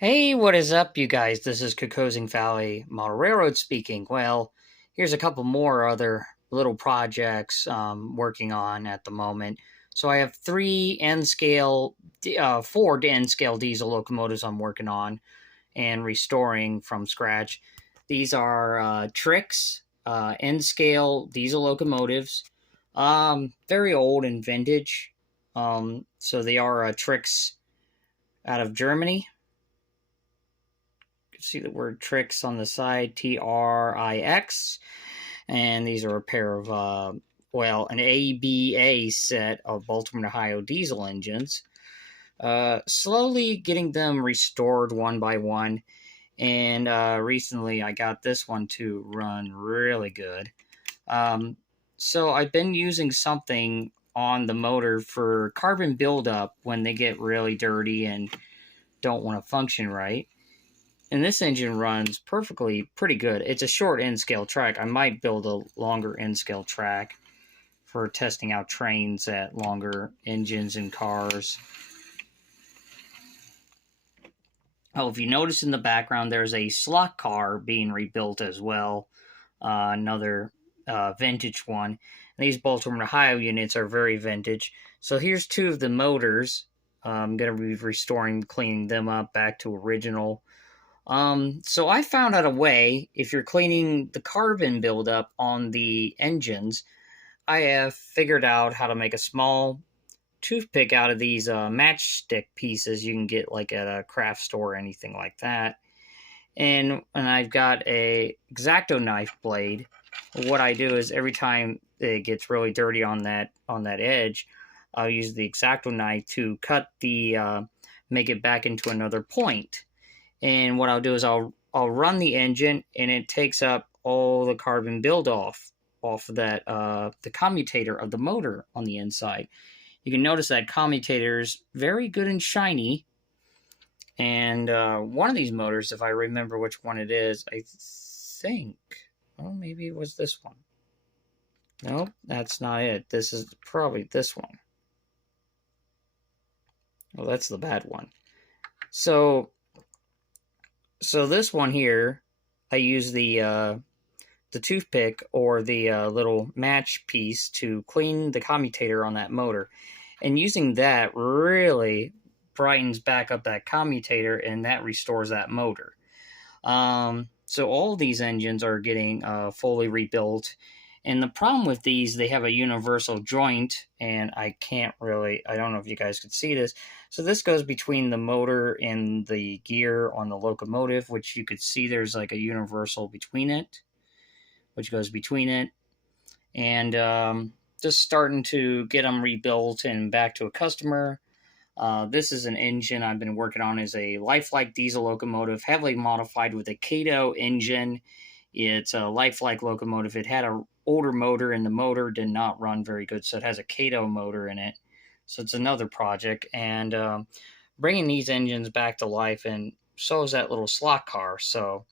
Hey, what is up, you guys? This is Cocosing Valley Model Railroad speaking. Well, here's a couple more other little projects working on at the moment. So I have four N scale diesel locomotives I'm working on and restoring from scratch. These are Tricks N scale diesel locomotives, very old and vintage. So they are Tricks out of Germany. See the word tricks on the side, TRIX, and these are a pair of an ABA set of Baltimore, Ohio diesel engines. Slowly getting them restored one by one, and recently I got this one to run really good. So I've been using something on the motor for carbon buildup when they get really dirty and don't want to function right. And this engine runs pretty good. It's a short N-scale track. I might build a longer N-scale track for testing out trains at longer engines and cars. Oh, if you notice in the background, there's a slot car being rebuilt as well. Another vintage one. These Baltimore, Ohio units are very vintage. So here's two of the motors. I'm going to be restoring, cleaning them up back to original. So I found out a way, if you're cleaning the carbon buildup on the engines, I have figured out how to make a small toothpick out of these matchstick pieces you can get like at a craft store or anything like that. And I've got a X-Acto knife blade. What I do is every time it gets really dirty on that edge, I'll use the X-Acto knife to cut make it back into another point. And what I'll do is I'll run the engine, and it takes up all the carbon build off of that the commutator of the motor on the inside. You can notice that commutator is very good and shiny. And one of these motors, if I remember which one it is, I think, well, maybe it was this one. Nope, that's not it. This is probably this one. Well, that's the bad one. So this one here, I use the toothpick or the little match piece to clean the commutator on that motor. And using that really brightens back up that commutator, and that restores that motor. So all these engines are getting fully rebuilt. And the problem with these, they have a universal joint, and I don't know if you guys could see this. So this goes between the motor and the gear on the locomotive, which you could see there's like a universal between it, which goes between it. And just starting to get them rebuilt and back to a customer. This is an engine I've been working on, is a lifelike diesel locomotive, heavily modified with a Cato engine. It's a lifelike locomotive. It had an older motor, and the motor did not run very good, so it has a Cato motor in it. So it's another project, and bringing these engines back to life, and so is that little slot car. So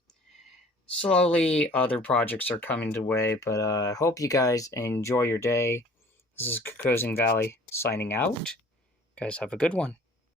slowly, other projects are coming to way, but I hope you guys enjoy your day. This is Cocosing Valley signing out. Guys, have a good one.